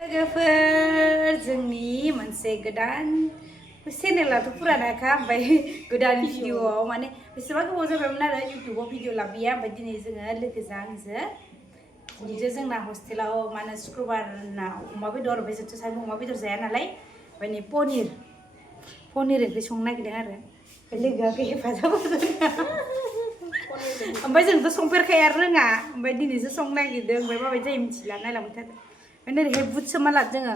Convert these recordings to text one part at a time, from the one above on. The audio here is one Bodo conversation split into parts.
लोगोफोर जोंनि मोनसे गोदान चेनेलाथ' पुरानाखा ओमफ्राय गोदान भिडिअआव माने बेसेबा गोबाव जाबायमोन आरो इउटुबाव भिडिअ लाबोया ओमफ्राय दिनै जोङो लोगोजों आंजों दिनैजों जोंना हस्टेलाव माने शुक्रबारना अमा बेदर ओमफ्राय जोंथ' सानैबो अमा बेदर जाया नालाय ओमफ्राय नै पनिर ओंख्रि संनो नागिरदों आरो लोगोआबो हेफाजाब होदों ओमफ्राय जोंथ' संफेरखाया रोङा ओमफ्राय दिनैसो संनो नागिरदों ओमफ्राय माबायदि जायो मिथिला नायलांबाय थादों ओमफ्राय ओरैहाय बुट सोमा लादों जोङो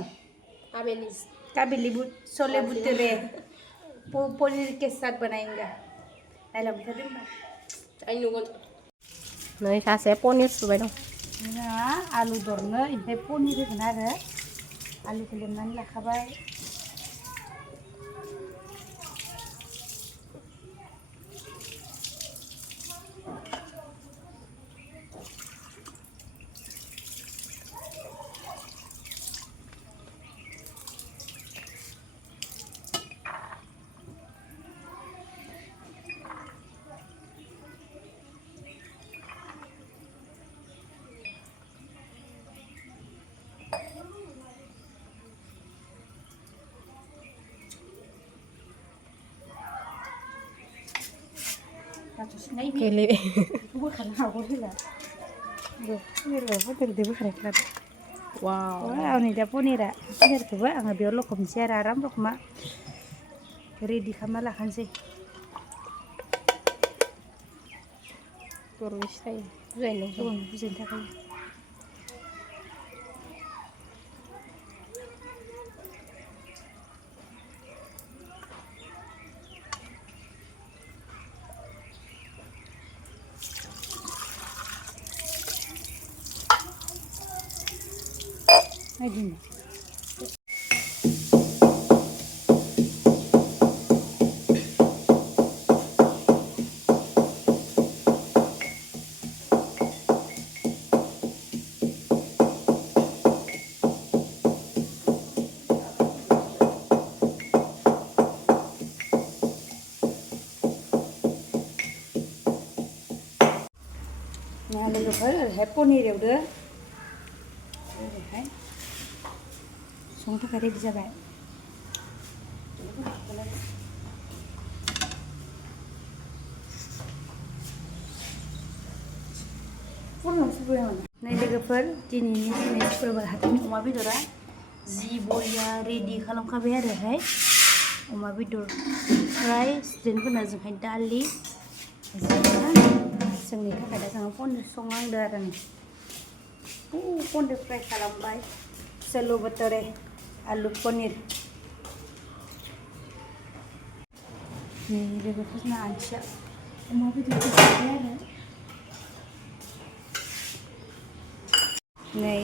काबेली बुट छोले भटूरे पनीर के साथ बनाएंगे नायलांबाय थादों होनबा आइ नुगोन नै सासे पनिर सुबाय दं जोंहा आलु दरनो ओमफ्राय पनिर होगोन आरो आलुखौ लेमनानै लाखाबाय Kili. Bukan aku sila. Bukan wow. Wow, ini dia pun ira. Ini coba angga biar lo komisi aram lo kema. Ready kamala kan sih. Terus saya. Zainul. Bisa tak kali. Aduh. Nah, लोगोफोर पनिर एवदो ओरैहाय संनो थाखाय रेडि जाबाय नै लोगोफोर दिनैनि शुक्रबार हाथाइनि अमा बेदरा जि बरिया रेडि खालामखाबाय आरोहाय अमा बेदर फ्राय स्टुडेन्टफोरना जोंहाय दालि जोंनि थाखाय दा जोङो पनिर संनांदों आरो पनिर फ्राय खालामबाय छोले भटूरे आलु पनिर नै लोगोफोरना आनथिया अमा बेदरखौ जाबाय आरो नै